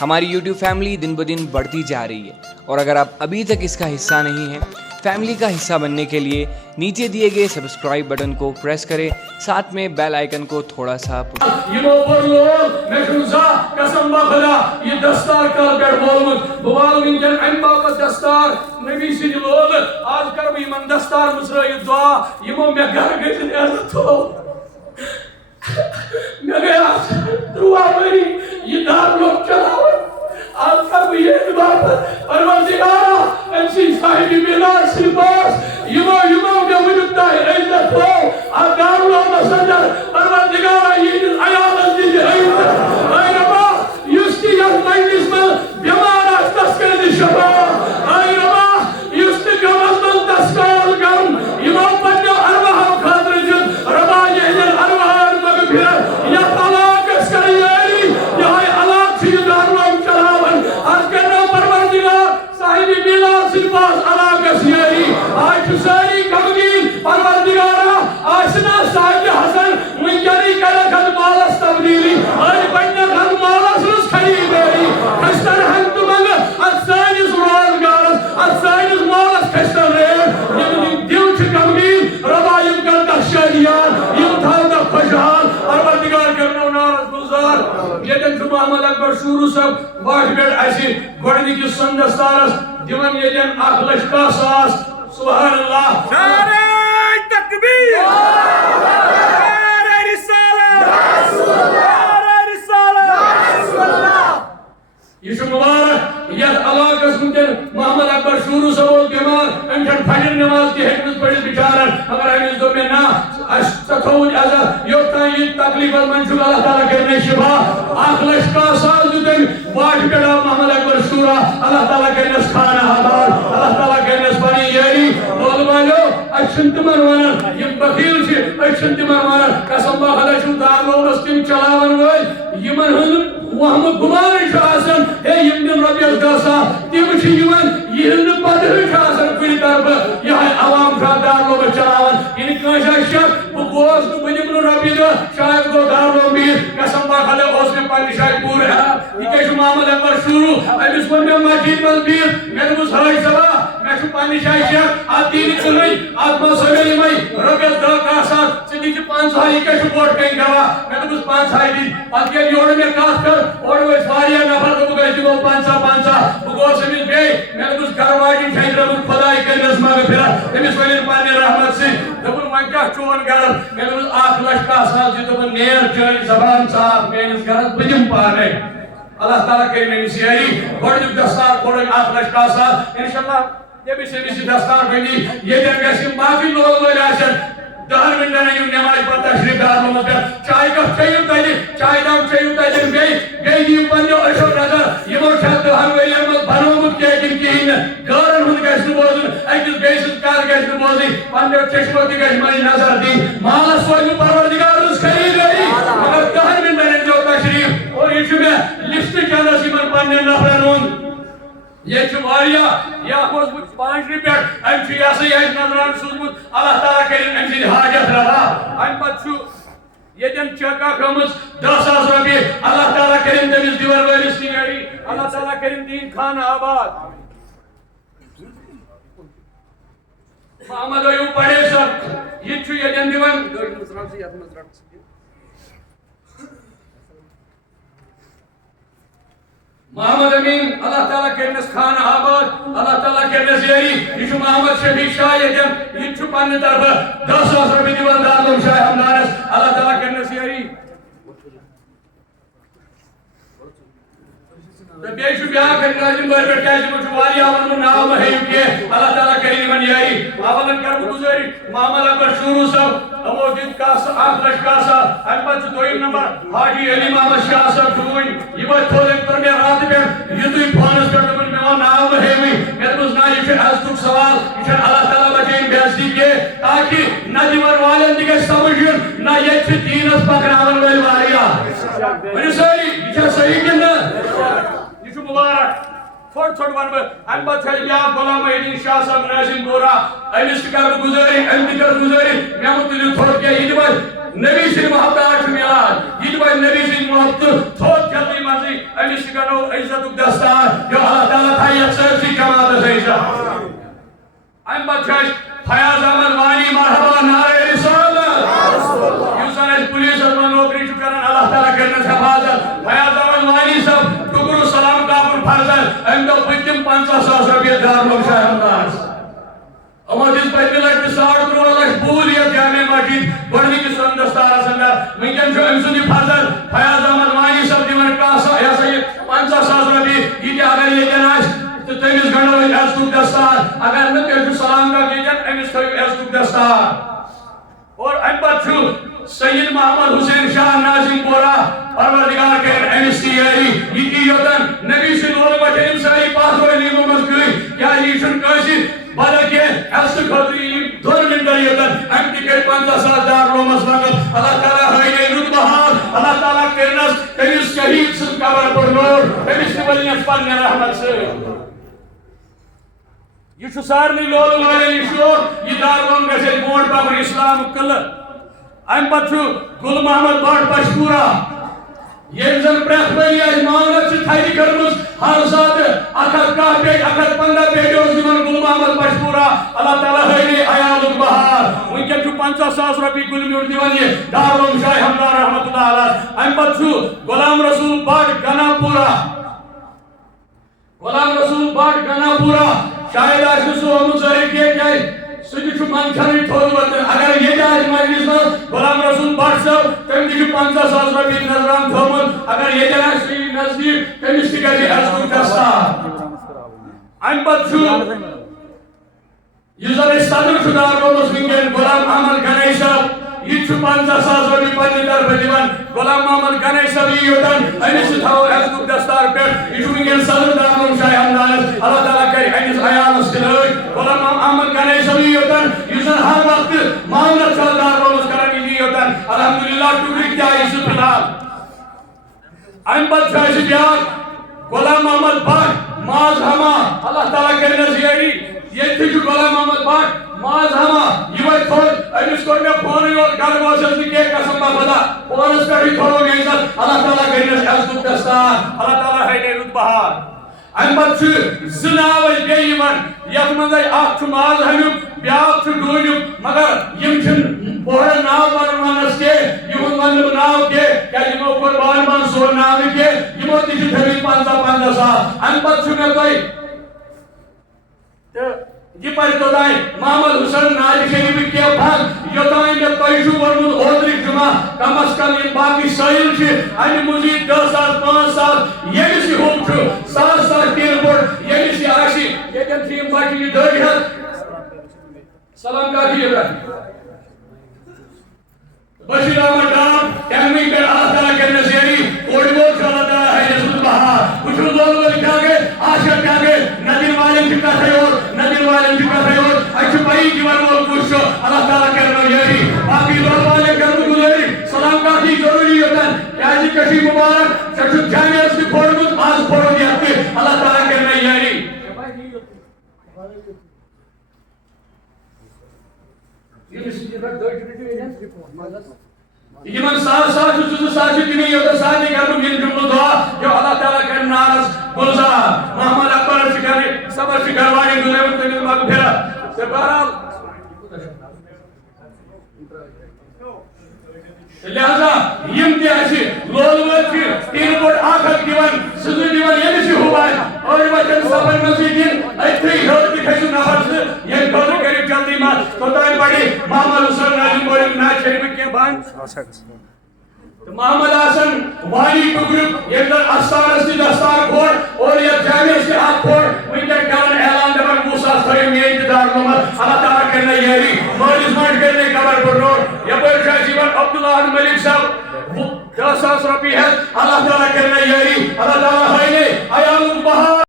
ہماری YouTube family دن بدن بڑھتی جا رہی ہے، اور اگر آپ ابھی تک اس کا حصہ نہیں ہیں، فیملی کا حصہ بننے کے لیے نیچے دیے گئے سبسکرائب بٹن کو پریس کریں، ساتھ میں بیل آئیکن کو تھوڑا سا یہ دستار کر پہ بولمت بوال ونکن ام باپت دستار نبی سن لول آج کر بہ یمن دستار مسرائیت دعا یمو مے گھر گژھن عزت ہو مے گیا 3 ؤری یہ دار لوگ چلاون آج کر بہ یہ باپت پروردگارا ام سی صاحب میلاد سپاس یمو مے ونیک تہ عزت ہو آ دار لوگ صدر پروردگارا یہ عیالت دی عزت اے ربا یستی یس مجلس من بیمار آس تس کر شفا اے ربا یستی گمس من تس کال گم یمو پنیو ارواحو خاطر جن ربا یہ ارواحو مغفرت یت علاق اس کر یاری یہ علاق چھ دار لوگ چلاون آج کرنا پروردگار صاحب میلاد سن پاس علاق اس یاری آج ساری غمگین پروردگارا آسنا صاحب حسن منجری کرے خد مالس تبدیلی آج بننے خد مالس رس خریداری کشتر ہم تمنگ اتسائنس روزگارس اتسائنس مالس کشتر ریٹ یم دیو چھ غمگین ربا یم کرتا شادیان یم تھاوتا خوشحال پروردگار کرنو نارس گزار یتن چھ محمد اکبر شروع صاحب واٹ بیٹ ایسی گوڑنی کی سندستارس دیون یتن 1,10,000 سبحان اللہ نعرہ تکبیر نعرہ رسالت نعرہ رسالت یہ مبارک یت علاقس ممکن محمد اکبر شروع صاحب بیمار امچن فجر نماز کی حکمت پڑھس بچارن اگر امس دو میں نا تھوج عزت یوتان یہ تکلیف من چھو اللہ تعالیٰ کرنے شفا 1,10,000 دیتن واٹ پیڑا محمد اکبر شورا اللہ تعالیٰ کرنے کھانا آباد اللہ تعالیٰ کرنے پانی یاری بول والو اچھن تمن ونن یم بخیل چھ اچھن تمن ونن قسم با خدا چھو دارلومس تم چلاون ول یمن ہن وہم گمان چھ آسان اے یم دن رۄپیس گژھا تم چھ یمن یہن پتہ چھ آسان کُنہِ طرفہٕ یہ عوام چھا دارلومس چلاون یعنی کٲنٛسہِ آسہِ شک بہٕ گوس نہٕ بہٕ دِمہٕ نہٕ رۄپیہِ دہ شاید گوٚو دارلوم بِہِتھ قسم با خدا اوس مےٚ پننہِ جایہِ پوٗرٕ یہِ کیٛاہ چھُ محمد اکبر شروع أمِس ووٚن مےٚ مسجد منٛز بِہِتھ مےٚ دوٚپُس حٲج صٲبا مےٚ چھُ پننہِ جایہِ شک اتھ دی نہٕ کٕہٕنۍ اتھ منٛز سوے یِمے رۄپیس 10,000 ژٕ دِژٕ 500 یہِ کیٛاہ چھُ بوٚڑ کَنہِ گوا مےٚ دوٚپُس 500 دِنۍ پتہٕ ییٚلہِ یورٕ مےٚ کتھ کٔر اورٕ ؤتھۍ واریاہ نفر دوٚپُکھ أسۍ دِمو 50 بہٕ گوس أمِس بیٚیہِ مےٚ دوٚپُس گرٕ واجِنۍ چھےٚ ترٲومٕژ خۄداے کٔرنَس مغفرت أمِس ؤنِن پننہِ رحمت سۭتۍ دوٚپُن وۄنۍ کتھ چون غرض مےٚ دوٚپُس 1,10,000 دِ دوٚپُن نیر چٲنۍ زبان صاف میٲنِس گرس بہٕ دِمہٕ پانے اللہ تعالیٰ کٔرِن أمِس یٲری گۄڈنیُک دستار کوٚڑُن 1,10,000 انشاءاللہ ییٚمِس ییٚمِس یہِ دستار بنی ییٚتٮ۪ن گژھِ یِم باقٕے لول وٲلۍ آسن 10 منٹن یِم نٮ۪مازِ پتہٕ تشریٖف دارلومس پٮ۪ٹھ چاے کپ چیٚیِو تتہِ چاے دام چیٚیِو تتٮ۪ن بیٚیہِ دِیِو پننیو أچھو نظر یِمو چھا 10 ؤرین منٛز بنومُت کینٛہہ کِنہٕ کِہیٖنۍ نہٕ گٲرن ہُنٛد گژھِ نہٕ بوزُن أکِس بیٚیہِ سٕنٛز کتھ گژھِ نہٕ بوزٕنۍ پننیو چشمو تہِ گژھِ مٔنٛزۍ نظر دِنۍ مالس سوزِ نہٕ پروردگار سٕنٛز خریٖدٲری مگر 10 منٹن أنۍزیو تشریٖف اور یہِ چھُ مےٚ لسٹ چندس یِمن پننٮ۪ن نفرن ہُنٛد یہ چھُ واریاہ یہ اوس بہٕ پانٛژرِ پٮ۪ٹھ أمۍ چھُ یہِ ہسا یہِ اَسہِ نظرانہٕ سوٗزمُت اللہ تعالیٰ کٔرِن أمۍ سٕنٛدۍ حاجت روا اَمہِ پتہٕ چھُ ییٚتٮ۪ن چیک اکھ آمٕژ 10,000 رۄپیہِ اللہ تعالیٰ کٔرِن تٔمِس دِور وٲلِس تہِ یٲری اللہ تعالیٰ کٔرِن دِنۍ خانہٕ آباد محمد ایوب پڑے سر یہ چھُ ییٚتٮ۪ن دِوان محمد امین اللہ تعالیٰ کرنس خانہ آباد اللہ تعالیٰ کرنس یاری یہ چھُ محمد شفیع شاہ ییٚتٮ۪ن یہ چھُ پننہِ طرفہٕ 10,000 رۄپیہِ دِوان دارالعلوم شاہ ہمدانس اللہ تعالیٰ کرنس یاری تہٕ بیٚیہِ چھُ بیٛاکھ ناظِم بٲرۍ پٮ۪ٹھ کیٛازِ یِمو چھُ واریاہ ووٚنمُت ناو مہ ہیٚیِو کینٛہہ اللہ تعالیٰ کٔرِن یِمن یٲری اولن کرٕ بہٕ گُزٲرِش محمد اکبر شروع صٲب یِمو دِتۍ 1,10,000 اَمہِ پتہٕ چھُ دوٚیِم نمبر حاجی علی محمد شاہ صٲب ڈوٗنۍ یہِ وٲتۍ تھوٚد أمۍ کوٚر مےٚ راتہٕ پٮ۪ٹھ یِتُے فونس پٮ۪ٹھ دوٚپُن مےٚ ووٚن ناو مہ ہیٚیِوٕے مےٚ دوٚپُس نہ یہِ چھُ عزتُک سوال یہِ چھُنہٕ اللہ تعالیٰ بچٲیِن بے عزتی کینٛہہ تاکہِ نہ دِور والٮ۪ن تہِ گژھِ سمجھ یُن نہ ییٚتہِ چھِ دیٖنس پکناون وٲلۍ واریاہ ؤنِو سٲری یہِ چھا صحیح کِنہٕ نہٕ یہ چھُ مبارک ژھوٚٹ ژھوٚٹ ونہٕ بہٕ اَمہِ پتہٕ چھِ بیٛاکھ غلام محی الدیٖن شاہ صٲب ناظِم گورا أمِس تہِ کرٕ بہٕ گُزٲرِش أمۍ تہِ کٔر گُزٲرِش مےٚ مُتعلِق تھوٚد کینٛہہ یہِ دِمے نبی سٕنٛدِ محبتات چھُ میلان یہِ یہ تو نبی سے محبت تھوت جلدی مزی امس کرو عزت دستار جو اللہ تعالیٰ تھا یہ سرسی جماعت سے عزت ام بچش فیاض احمد وانی مرحبا نعرہ رسالت یوسان اس پولیس میں نوکری چکرن اللہ تعالیٰ کرنے حفاظت فیاض احمد وانی صاحب ٹکرو سلام کابل فرزن ام دو پتم 50,000 روپیہ دار لوگ شاہ انداز اما جس پر ملک ساڑھ کرو اللہ بول یا جامع مسجد بڑھنی کی سن دستار سندر منکن جو امسو دی فرزن فیاض احمد وانی صاحب دیمن کاسا یا سید 50,000 روپیہ یہ اگر یہ جناش تو تیمیز گھنڈو عزتو دستار اگر نہ تیجو سلام کا گیجن امیز کھوئی عزتو دستار اور امبر چھو سید محمد حسین شاہ ناظم پورا پروردگار کے امیز تیاری یہ کی یوتن نبی سے نور بچے انسانی پاس ہوئے نیمو مذکری کیا یہ شن کیسی بلکہ عزت خطری دون مندر یوتن ام ٹکٹ 50,000 دار رو مسلمت اللہ تعالیٰ ہوئے رتبہار اللہ تعالیٰ کرنس امیز شہید سن کبر پر نور امیز تبلیت پر رحمت سے یہ چھو سارنی لول والے شور یہ دارون گزے بورڈ باور اسلام قلعہ ام پت چھو گل محمد بٹ پشپورا یہ زن پریت ویلی آج معاملت سے تھائی کرمز ہر ساتھ اکھت کاہ پیج اکھت 15 پیجوز دیون گل محمد پشپورا اللہ تعالیٰ ہے ایال البہار ان کے چھو 50,000 روپی گل میور دیون یہ دارون شاہ حمدان رحمت اللہ علیہ ام پت چھو غلام رسول بٹ گنا پورا غلام رسول بٹ گنا پورا شاید آج کسو ہم ظاہر کیا کہ سجی چھو منچھانی تھوڑ ورد اگر یہ جائے مجلس میں غلام رسول بٹ صاحب تم دیکھو 50,000 روپی نظران تھومت اگر یہ جائے سجی نزدیک تم اس کی کہتی عزتو دستا ام بد چھو یہ ذرا صدر شدار کو مسلمین غلام احمد گنائی صاحب یہ چھو 50,000 روپی پنی در بجیوان غلام احمد گنائی صاحب یہ ہوتن امیس تھاو عزتو دستار پر یہ چھو منگین صدر دارون شاہ حمدانس اللہ تعالیٰ کری امیس ایالس دلائی غلام احمد گنائی صاحب یہ ہوتن یہ زن ہر وقت معاملت چل دارونس کرنی یہ ہوتن الحمدللہ ٹکری کیا اس پلال ام بد شاہ بیار غلام احمد بٹ ماز ہما اللہ تعالیٰ کرنے زیادی یہ تھی جو غلام احمد بٹ ماز ہما یہ وقت تھوڑ امیس کو میں پھونے اور گھر گوشت کی کے قسم با بدا پھونس کا ہی تھوڑو گئی سر اللہ تعالیٰ کرنے عزتو دستار اللہ تعالیٰ ہے نیرود بہار ام بد چھو زناوش بیئیون یک منزای آخ چھو ماز ہمیو بیاک چھو ڈونیو مگر یم چھن پوہر ناو مرمانس کے یمون مندب ناو کے کیا یمو قربان منصور ناوی کے یمو تیجو تھوی 50 سال ام بد چھو میں کوئی یہ پر تو دائیں محمد حسن ناجی شریف کے بھاگ یوتائیں جب تیشو ورمود اودرک جمعہ کم از کم یہ باقی سائل چھے آنی مزید 10 سال 5 سال یہ سی ہوم چھو 7 سال تین بورڈ یہ سی آشی یہ کن تھیم باقی یہ داری ہے سلام کافی ہے بشیر احمد ڈام کہمی پر اللہ تعالیٰ کرنے سیری کوڑی بول چھو اللہ تعالیٰ ہے جسد بہار کچھ دول بول کیا گئے آشر کیا گئے ندر والن چکا تھے اور ندر والن چکا تھے اور اچھ پائی جیوان بول کچھ اللہ تعالیٰ کرنے یہی باقی دول والے کرنے گزاری سلام کافی ضروری ہوتا ہے کیا جی کشی مبارک چکشت جانے اس کی پھوڑ مت آز پھوڑ دیا کہ اللہ تعالیٰ کرنے یہی یہ من ساتھ جو ساتھ کی نہیں ہوتا ساتھ ہی کروں گن جملہ دعا جو اللہ تعالیٰ کا نارس گلزار محمد اکبر شکاری صبر شکروانی دنیا میں تنید ماں کو پھیرا سے بہرحال لہذا یم تی ایسی لولوت کی تین بوٹ آخر دیوان سزو دیوان یہ بھی ہوا ہے اور یہ وچن صبر مسیدین ایتری ہر کی خیسو نفر سے یہ گوزر کری جلدی مات تو تائی پڑی محمد حسن ناظم بولی ناچ شریف کے بان محمد حسن والی ٹکرب یہ در استار استی دستار کھوڑ اور یہ جامع سے آپ کھوڑ وینٹر کارن اعلان دبر موسیٰ خریم میج دار نمت اللہ تعالیٰ کرنے یہی مولس مانٹ کرنے کبر پر روڈ یہ پر شاہ جیون عبداللہ ملک صاحب 10,000 روپی ہے اللہ تعالیٰ کرنے یہی اللہ تعالیٰ ہے ایال البہار